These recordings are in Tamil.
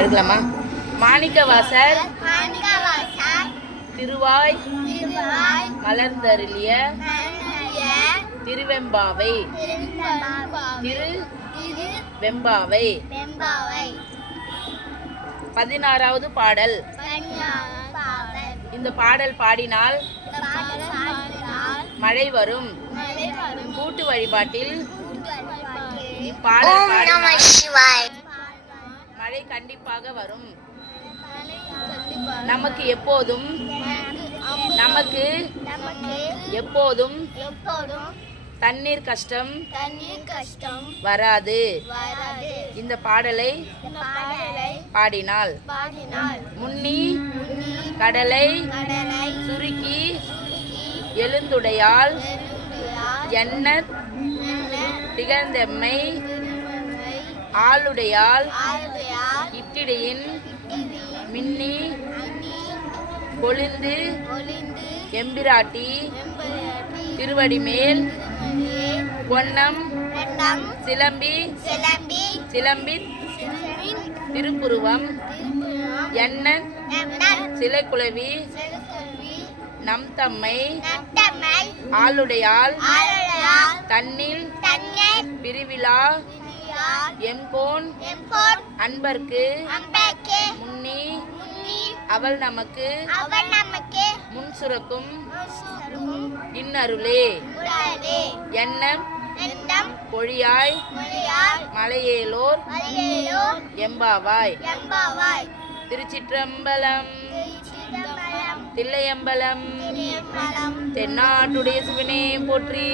எடுக்கலாமா? மாணிக்கவாசர் திருவாய் மலர்ந்தருளிய திருவெம்பாவை திருவெம்பாவை 16வது பாடல். இந்த பாடல் பாடினால் மழை வரும். கூட்டு வழிபாட்டில் பாடல் பாடினால் மழை கண்டிப்பாக வரும். நமக்கு எப்போதும் தண்ணீர் கஷ்டம் வராது. இந்த பாடலை பாடினால் முன்னி கடலை சுருக்கி எழுந்துடையால் என்ன திகழ்ந்தெம்மை ஆளுடையால் இட்டிடையின் மின்னி பொழிந்து எம்பிராட்டி திருவடிமேல் பொன்னம் சிலம்பி திருப்புருவம் என்ன சிலைக்குழவி நம் தம்மை ஆளுடையால் தன்னில் பிரிவிழா எம்போன் அன்பர்க்கு முன்னி அவள் நமக்கு முன் சுரக்கும் இன்னருளே எண்ணம் பொழியாய் மலையேலோர் எம்பாவாய். திருச்சிற்றம்பலம் தில்லையம்பலம். தென்னாட்டுடைய சிவனே போற்றி.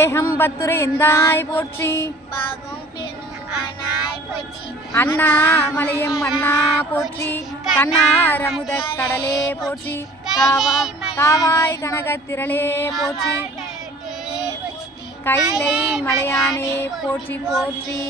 ஏகம்பத்துரை எந்தாய் போற்றி. அண்ணாமலையம் அண்ணா போற்றி. கண்ணார் அமுத கடலே போற்றி. காவாய் கனகத்திரளே போற்றி. கைலை மலையானே போற்றி போற்றி.